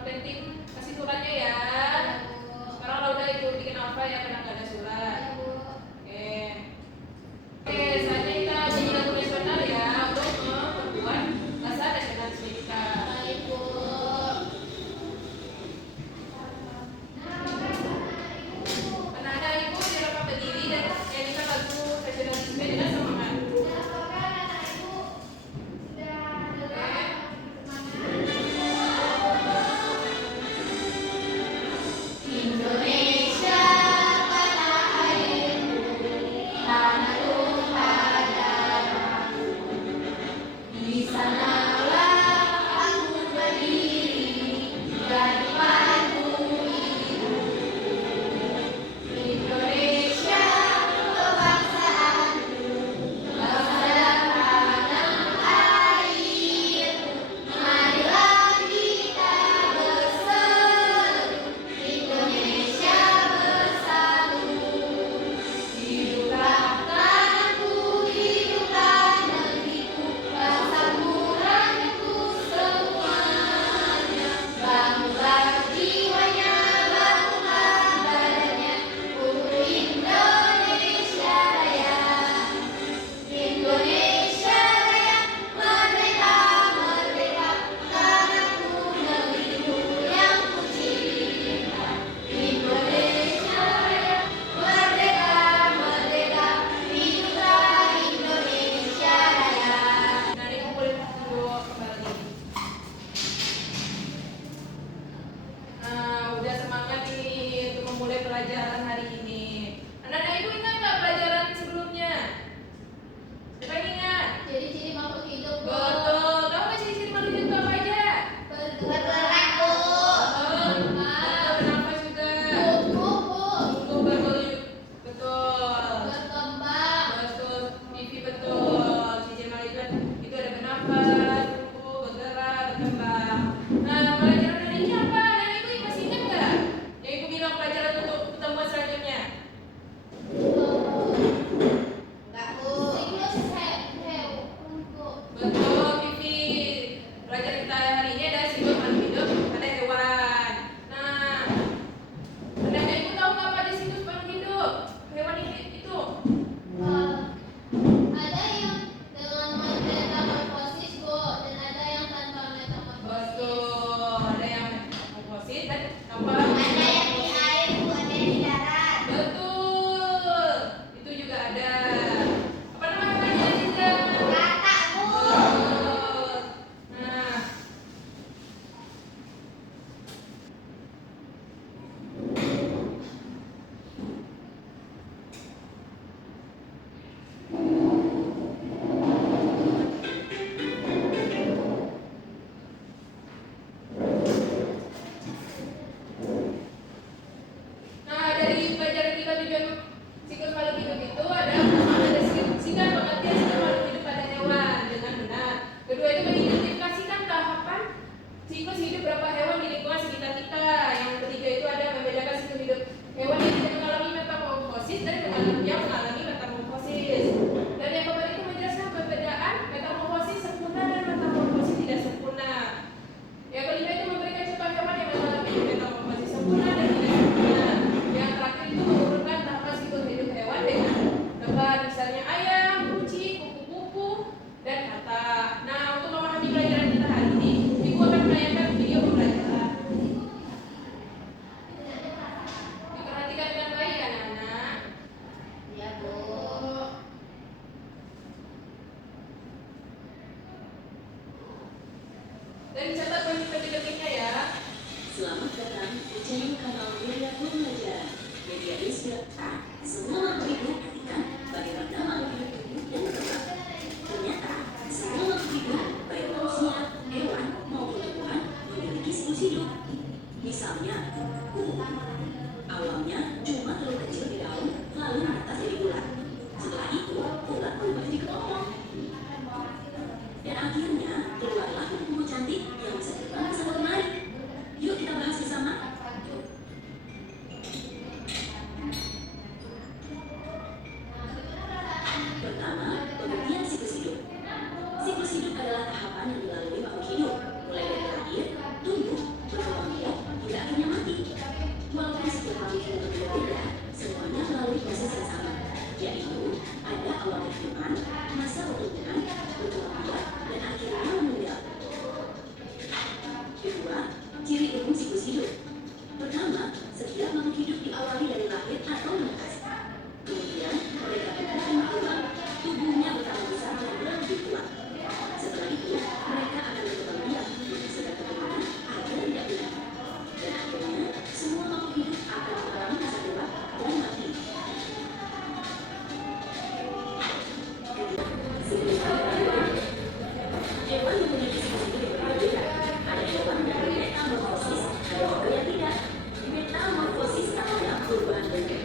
Tentin kasih suratnya ya. Sekarang kalau udah ibu bikin apa ya karena nggak ada surat. Oke. Oke, saatnya kita jadi lagu nasional ya untuk memperkuat bahasa nasionalisme kita. Anak-anak ibu jangan berdiri dan nyanyikan lagu nasionalisme dengan semangat. Pelajaran hari ini. Anak-anak ibu ingat nggak pelajaran sebelumnya? Siapa yang ingat? Ciri-ciri makhluk hidup. Betul. Tahu nggak ciri-ciri makhluk hidup apa aja? Bergerak. Bernafas juga. Tumbuh betul. Berkembang. Betul. Pipi betul. Ciri makhluk hidup itu ada bernafas, tumbuh, bergerak, berkembang. Nah, pelajaran hari ini apa? Anak ibu masih ingat nggak? Yang ibu bilang pelajaran untuk pertemuan selanjutnya. Betul, Pipi. Pelajaran kita hari ini ada siklus makhluk hidup, ada hewan. Nah, anak-anak ibu tahu nggak apa aja siklus makhluk hidup? Hewan itu. Ada yang dengan metamorfosis, Bu, dan ada yang tanpa metamorfosis. Betul, ada yang metamorfosis dan tanpa. Ada yang di air, Bu, ada yang di darat. Betul, itu juga ada. Apa nama hewannya Cinta? Katak, Bu. Betul. Nah, dari pelajaran kita tujuan siklus makhluk hidup itu ada singkat pengertian siklus makhluk hidup pada hewan dengan benar. Kedua itu mengidentifikasikan tahapan siklus hidup berapa hewan di lingkungan sekitar kita. Yang ketiga itu ada membedakan siklus hidup hewan yang tidak mengalami metamorfosis dan yang mengalami metamorfosis. Dan yang keempat itu menjelaskan perbedaan metamorfosis sempurna dan metamorfosis tidak sempurna. Yang kelima itu memberikan contoh hewan yang mengalami metamorfosis sempurna dan tidak sempurna. Yang terakhir itu mengurutkan tahapan siklus hidup hewan dengan gambar, misalnya ayam, kucing, kupu-kupu, dan katak. Nah, untuk memahami pelajaran kita hari ini, Ibu akan menayangkan video pembelajaran. Diperhatikan dengan baik, anak-anak. Ya, Bu. Dan dicatat detik-detiknya ya. Selamat datang di channel kanal Media Pembelajaran Media Islam. Semua makhluk hidup perhatikan bagaimana makhluk hidup tumbuh dan berkembang. Ternyata semua makhluk hidup baik manusia, hewan maupun tumbuhan memiliki siklus hidup. Misalnya, kupu. Awalnya cuma telur kecil di daun, lalu menetas jadi ulat. Setelah itu, ulat berubah jadi kepompong. Dan akhirnya keluarlah kupu-kupu cantik yang bisa terbang ke sana kemari. Yuk kita bahas bersama. Pertama, pengertian siklus hidup. Siklus hidup adalah tahapan yang dilalui makhluk hidup, mulai dari lahir, tumbuh, berkembang Setiap makhluk hidup diawali dari lahir atau menetas. Kemudian mereka berkembang berkembang, tubuhnya bertambah besar dan lebih kuat. Setelah itu mereka akan berkembang biak, sedang keturunan agar tidak punah. Dan akhirnya semua makhluk hidup akan mengalami masa tua dan mati. Hewan mempunyai siklus hidup yang berbeda. Ada hewan yang bermetamorfosis, ada juga yang tidak. Metamorfosis adalah perubahan bentuk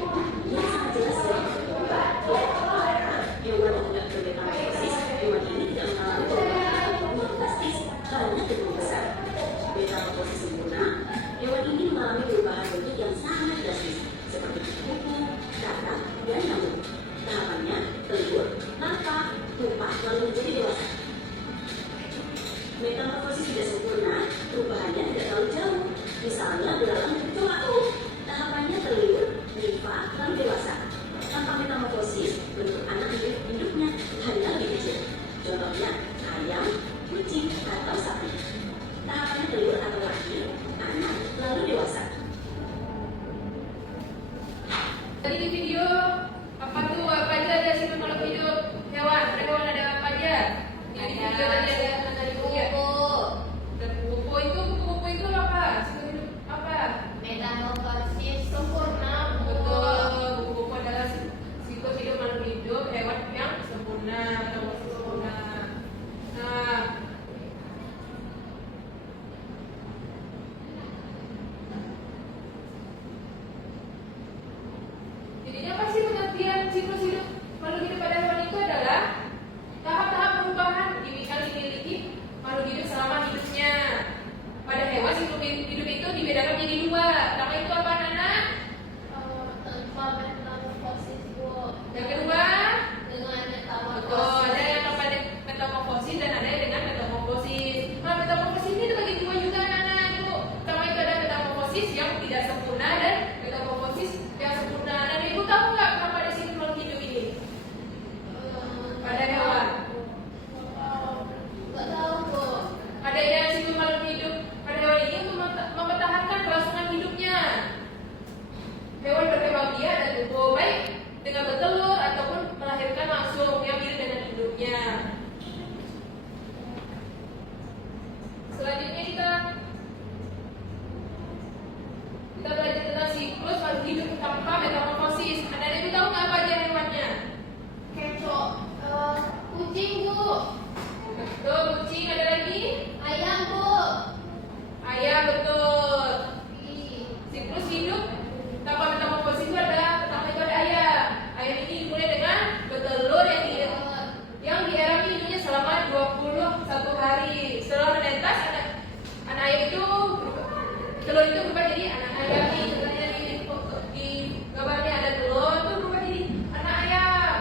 yang sangat jelas dari berubah. Hewan yang tidak bermetamorfosis, hewan ini tidak mengalami perubahan bentuk drastis karena tubuh besar. Metamorfosis sempurna, hewan ini mengalami perubahan bentuk yang sangat drastis seperti kuku, kakak, dan nyamuk. Tahapannya telur, larva, pupa, lalu menjadi dewasa. Metamorfosis tidak sempurna, perubahannya tidak terlalu jauh. Misalnya belalang menjadi corak. Tahapannya telur, nimfa, lalu dewasa. Tanpa metamorfosis, bentuk anak induknya hanya lebih kecil. Contohnya ayam, kucing, atau sapi. Tahapannya telur atau lahir, anak, lalu dewasa. Tadi di video apa aja ada siklus makhluk hidup hewan? Ada hewan ada apa aja? Yang di video tadi ada ya. Dan kupu-kupu itu apa? Siklus hidup apa? Metamorfosis sempurna. Betul, kupu-kupu adalah siklus hidup makhluk hidup hewan yang sempurna, metamorfosis sempurna. Nah, jadinya apa sih pengertian siklus hidup makhluk hidup pada hewan itu adalah tahap-tahap perubahan yang dimiliki makhluk hidup selama hidupnya. Pada hewan siklus hidup itu dibedakan menjadi dua. Pertama itu apa, Nana? Tanpa metamorfosis, Bu. Yang kedua, Dengan betul, metamorfosis. ada yang tanpa metamorfosis dan ada yang dengan metamorfosis. Nah, metamorfosis ini terbagi dua juga, Nana. Itu pertama itu ada metamorfosis yang tidak sempurna dan metamorfosis yang sempurna. Dan ibu tahu nggak kenapa ada siklus makhluk hidup ini pada hewan? Nggak tahu, Bu. Adanya siklus makhluk hidup pada hewan ini untuk mempertahankan kelangsungan hidupnya. Hewan berkembang biak dan tumbuh baik dengan bertelur ataupun melahirkan langsung yang mirip dengan hidupnya. Selanjutnya kita belajar tentang siklus makhluk hidup tanpa metamorfosis. Anda itu tahu nggak apa aja hewannya? Kecoak. Kucing, Bu. Betul, kucing. Ada lagi? Ayam, Bu. Ayam, betul. Ih, Siklus hidup tanpa metamorfosis itu ada, pertama itu ada ayam. Ayam ini dimulai dengan bertelur yang diarami hidupnya selama 21 hari. Setelah menetas, anak ayam itu telur itu berubah jadi anak ayam. Contohnya di gambarnya ada telur itu berubah jadi anak ayam.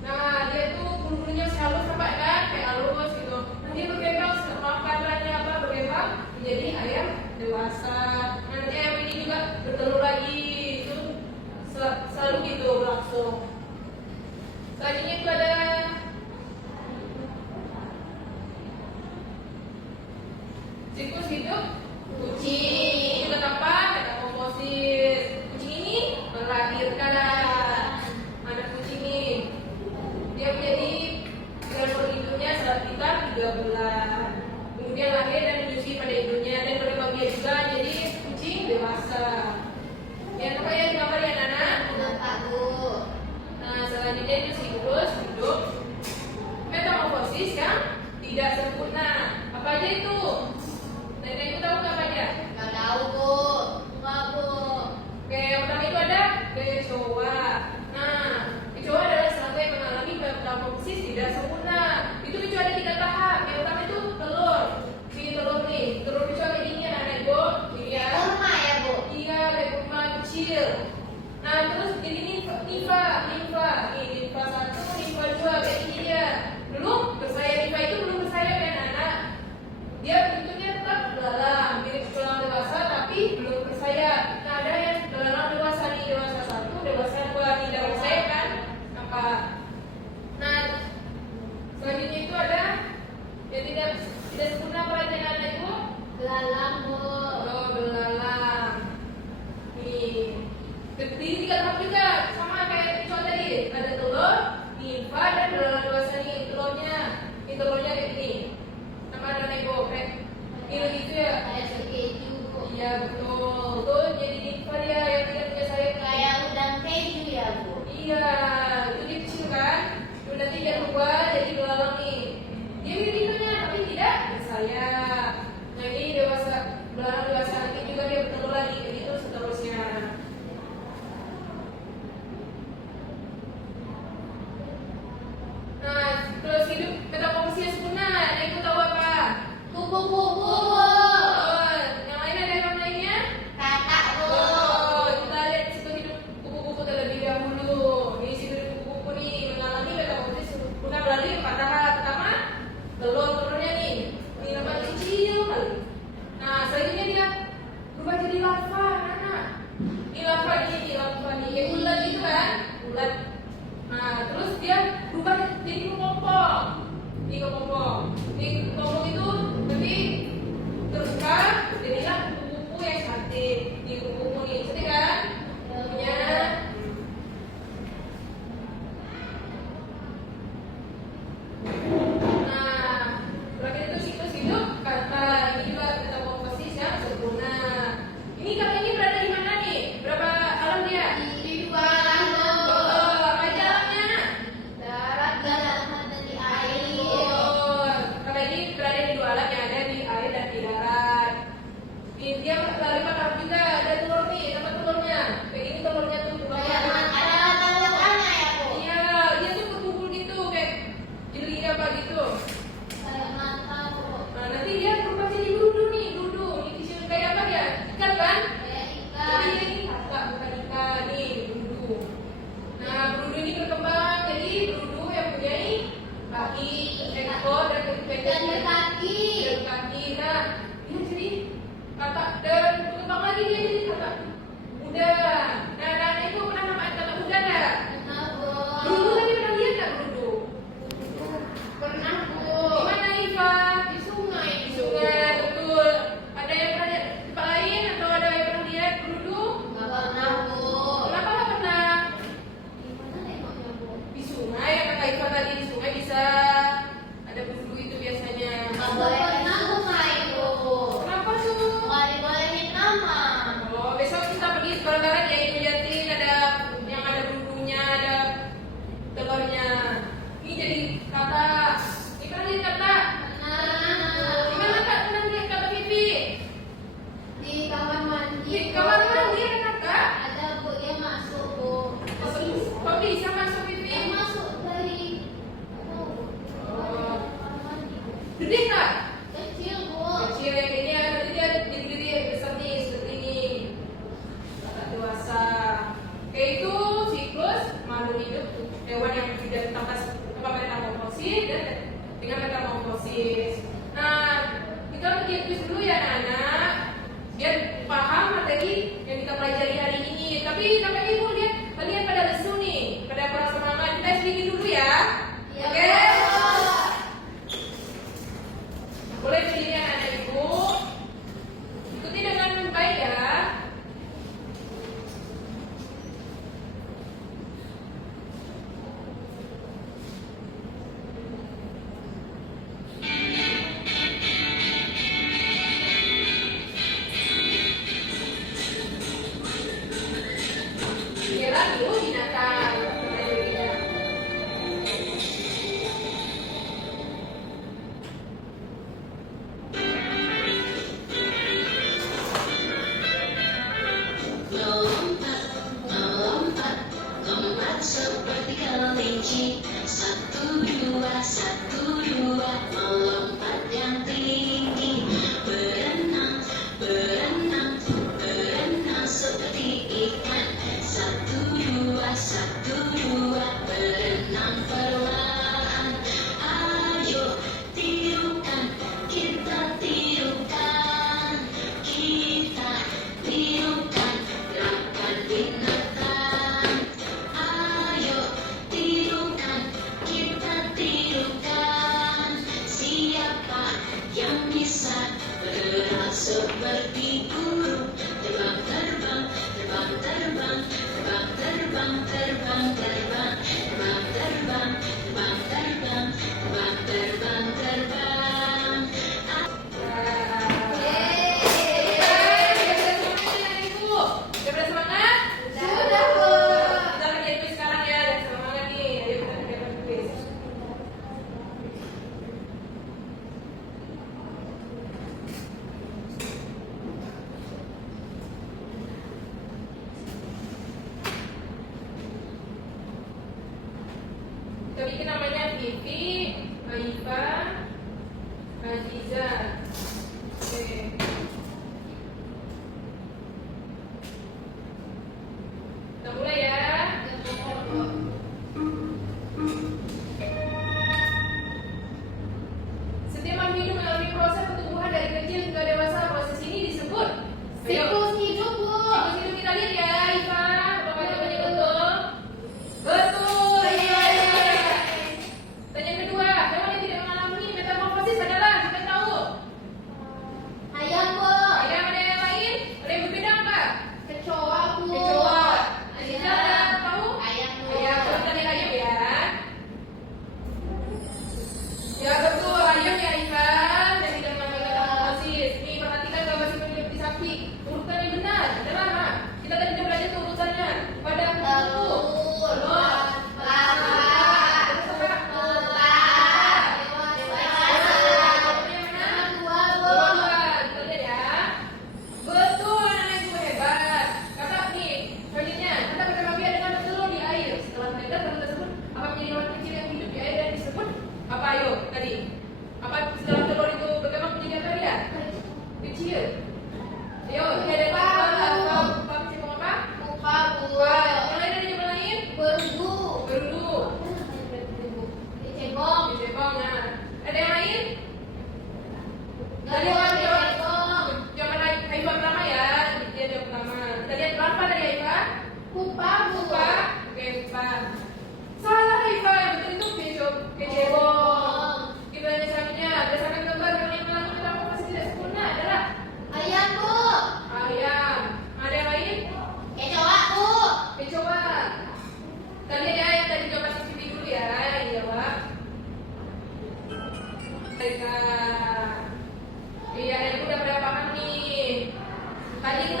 Nah, dia itu bulu-bulunya masih halus, nampak kan? Kayak halus gitu. Nanti berkembang selama kadranya apa berkembang menjadi ayam dewasa. Nanti ayam ini juga bertelur lagi. Itu selalu gitu berlangsung. Selanjutnya itu ada siklus hidup kucing. Itu apa? Metamorfosis. Kucing ini melahirkan anak kucing ini. Dia menjadi umur hidupnya sekitar 3 bulan. Kemudian lahir dan menyusui pada ibunya dan berkembang biak juga jadi kucing dewasa. Yang apa ya di gambar ya, Nana? nampak, Bu. Nah, selanjutnya itu siklus hidup metamorfosis yang tidak sempurna. Apa aja itu? Nenek itu tahu nggak apa aja? Nggak tahu, Bu. Nggak, Bu. Oke, yang pertama itu ada kecoa. Nah, kecoa adalah serangga yang mengalami metamorfosis tidak sempurna. Itu kecoa ada 3 tahap. Yang pertama itu telur. Ini telur nih. Telur kecoa kayak gini anak Ibu. Ini ya. Kurma ya, Bu. Iya, kayak kurma kecil. Nah, terus jadi nimfa. Ini nimfa 1, nimfa 2 kayak gini dia. Dulu bersayap nimfa itu belum bersayap kan anak. Dia bentuknya tetap belalang, mirip belalang dewasa tapi belum bersayap. Nah, ada yang belalang dewasa nih, dewasa 1, dewasa 2 tidak bersayap kan? Apa? Nah, selanjutnya itu ada yang tidak sempurna apa aja anak Ibu? Belalang, Bu. Oh, belalang. Nih, Ya betul. Tuh jadi nipah dia yang tidak punya sayap. Kayak udang keju ya, Bu. Iya, itu dia kecil kan? Terus nanti dia berubah jadi belalang nih. Dia miripnya tapi tidak bersayap. Nah ini dewasa, belalang dewasa nanti juga dia bertelur lagi, begitu seterusnya. Nah, terus hidup metamorfosis sempurna. Nah itu tahu apa? Kupu-kupu. Oh, yang lain ada yang lainnya? Kakak, Bu. Oh, kita lihat di situ hidup kupu-kupu terlebih dahulu. Di situ hidup kupu-kupu nih mengalami metamorfosis sempurna melalui 4 tahap. Pertama, telurnya nih, ini namanya kecil kali. Nah, selanjutnya dia berubah jadi larva, anak. Ini larva nih, kayak ulat gitu kan? Ulat. Nah, terus dia berubah jadi kepompong. Ini kepompong. Ini kepompong itu nanti terbuka jadilah kupu-kupu yang cantik. Ini kupu-kupu nih, cantik kan? Punya. Nah, terakhir itu siklus hidup kata ini juga metamorfosis yang sempurna. Ini kata ini berada di mana nih? Berapa alam dia? Di dua alam. Oh, apa aja alamnya? Darat, darat, dan di air. Oh, kata ini berada di 2 alam yang ada di air dan di darat. Dia melalui 4 tahap juga. Ada telur nih, tempat telurnya. Kayak ini telurnya tuh. Kayak ada tanda-tanda ya, Bu. Iya, dia tuh berkumpul gitu kayak jadi apa gitu. Kayak mata, Bu. Nah, nanti dia berubah jadi dudu nih, dudu. Ini kecil kayak apa dia? Ikan kan? Kayak ikan. Tapi ini kakak bukan ikan nih, dudu. Nah, dudu ini berkembang jadi dudu yang punya kaki, ekor dan Dan berkaki. dan kaki. Nah, dia jadi kata dan berkembang lagi dia jadi kata udah. Nah, dan itu pernah nama kata udah nggak? Pernah, Bu. Dudu tadi pernah lihat nggak dudu? Pernah, Bu. Di mana Iva? Di sungai. Di sungai, betul. Ada yang pernah lihat di tempat lain atau ada yang pernah lihat dudu? Nggak pernah, Bu. Kenapa nggak pernah? Di mana emangnya, Bu? Di sungai, kata Iva tadi di sungai bisa ada dudu itu biasanya. Nggak boleh pernah sungai, Bu. Kenapa tuh? Nggak dibolehin nama. Oh, besok kita pergi bareng-bareng ya Ibu Yatin, ada yang ada dudunya, ada telurnya. Ini jadi kata. Ini pernah lihat kata? Di mana kak pernah lihat kata pipi? Di kamar mandi. Di kamar mandi ada kata? Ada, Bu. Dia masuk, Bu. Kok bisa masuk pipi? Dia masuk dari Oh. kamar mandi, Bu. Gede kak? Kecil, Bu. Kecil ya kayaknya, nanti dia jadi gede besar nih seperti ini. Kakak dewasa. Kayak itu siklus makhluk hidup hewan yang tidak tempat metamorfosis dan dengan metamorfosis. Nah, kita lihat dulu ya anak-anak, biar paham materi yang kita pelajari hari ini. Tapi kakak ibu lihat kalian pada lesu nih, pada kurang semangat. Kita sedikit dulu ya. Iya, Oke? Bu. Boleh berdiri anak ibu. Ikuti dengan baik ya.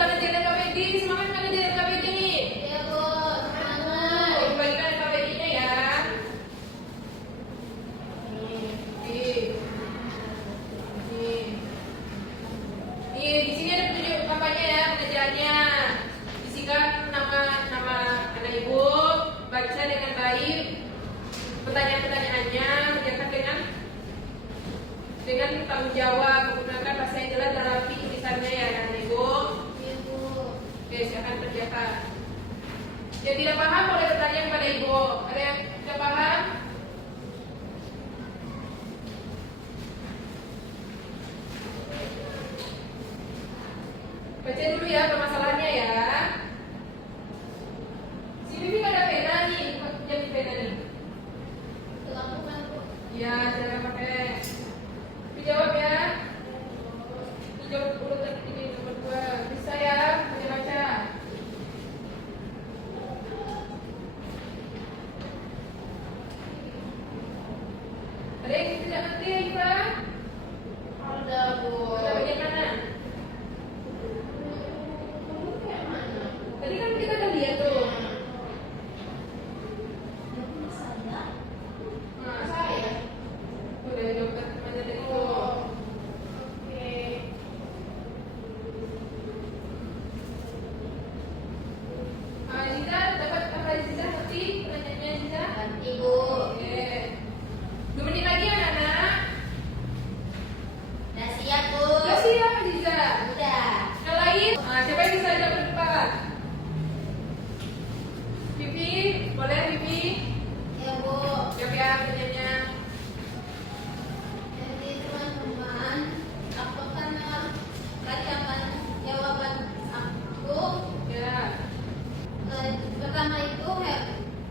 ngerjain KBD, semangat nggak ngerjain KBD nih? Iya Bu, semangat. Dibagikan KBD-nya ya. Nih, di sini ada petunjuk kampanye ya pengerjaannya. Isikan nama anak ibu, baca dengan baik pertanyaan-pertanyaannya, kerjakan dengan tanggung jawab, menggunakan bahasa yang jelas dan rapi tulisannya ya anak ibu. Iya Bu. Oke, silakan kerjakan. Yang tidak paham boleh bertanya kepada ibu. Ada yang tidak paham? Baca dulu ya permasalahannya ya. Si Bibi nggak ada pena nih, jadi pena nih. Lakukan Bu. Ya, jangan pakai. Dijawab ya. Dijawab urutan ini nomor 2. Bisa ya, baca. Ada yang tidak ngerti ya, Iva? Ada Bu. Ada bagian mana? Kayak mana? Tadi kan kita udah lihat tuh. Saya. Nah, Saya. udah jawab mana dari itu. Oke. Aziza, dapat apa Aziza? Ngerti pertanyaannya Aziza? Nanti Bu. Oke. 2 menit lagi anak-anak. Udah siap Bu. Udah siap Aziza. Udah. Yang lain, nah, siapa yang bisa jawab depan? Bibi, boleh Bibi? Ya Bu. Jawab ya pertanyaannya. Jadi teman-teman, apakah bacakan jawaban aku? Ya. Pertama itu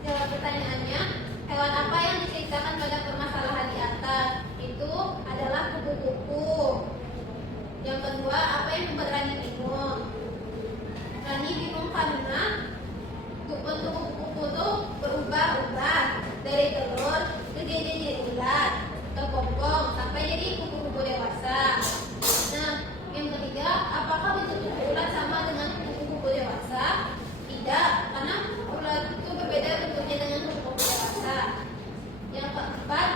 jawab pertanyaannya, hewan apa yang diceritakan pada permasalahan di atas? Itu adalah kupu-kupu. Yang kedua, apa yang membuat Rani bingung? Rani bingung karena bentuk kupu-kupu itu berubah-ubah dari telur ke jadi ular, terpompong sampai jadi kupu-kupu dewasa. Nah, yang ketiga, apakah bentuk ular sama dengan kupu-kupu dewasa? Tidak, karena ular itu berbeda bentuknya dengan kupu-kupu dewasa. Yang keempat,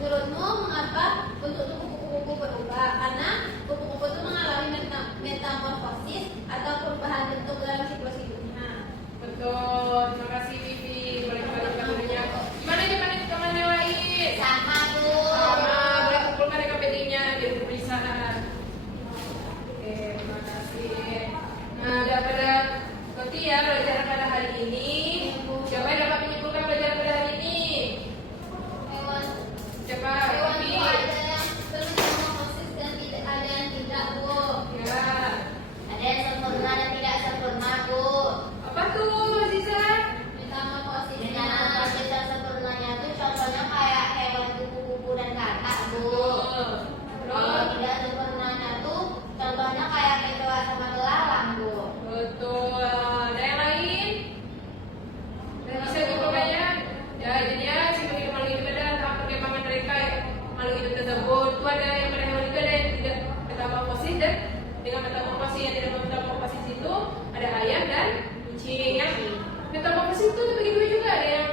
menurutmu mengapa bentuk kupu-kupu berubah? Karena kupu-kupu itu mengalami metamorfosis atau perubahan bentuk dalam siklus hidupnya. Betul. Terima kasih Bibi. Boleh kembali ke gurunya. Gimana teman yang lain? Sama Bu. Sama, boleh kumpulkan RKPD-nya biar tulisan. Oke, terima kasih. Nah, daripada nanti ya pelajaran pada hari ini. Siapa yang dapat menyimpulkan pelajaran pada hari ini? Hewan Siapa? hewan Bibi. itu ada yang bermetamorfosis dan tidak ada yang tidak Bu. Ya. Ada yang sempurna dan tidak sempurna Bu. Apa tuh, Aziza? Metamorfosisnya. Metamorfosis yang sempurnanya itu contohnya kayak hewan kupu-kupu dan katak Bu. Kalau tidak sempurnanya tuh contohnya kayak kecoa sama belalang Bu. Betul. Ada yang lain? Bisa dipokoknya. Ya, jadi ya si makhluk hidup ada tahap perkembangan mereka ya. Makhluk hidup tersebut itu ada yang pada hewan itu ada yang tidak metamorfosis dan dengan metamorfosis yang tidak metamorfosis itu ada ayam dan kucing. Yang metamorfosis itu terbagi dua juga, ada yang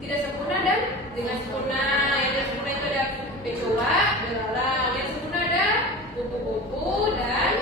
tidak sempurna dan dengan sempurna. Yang tidak sempurna itu ada kecoa, belalang. Yang sempurna ada kupu-kupu dan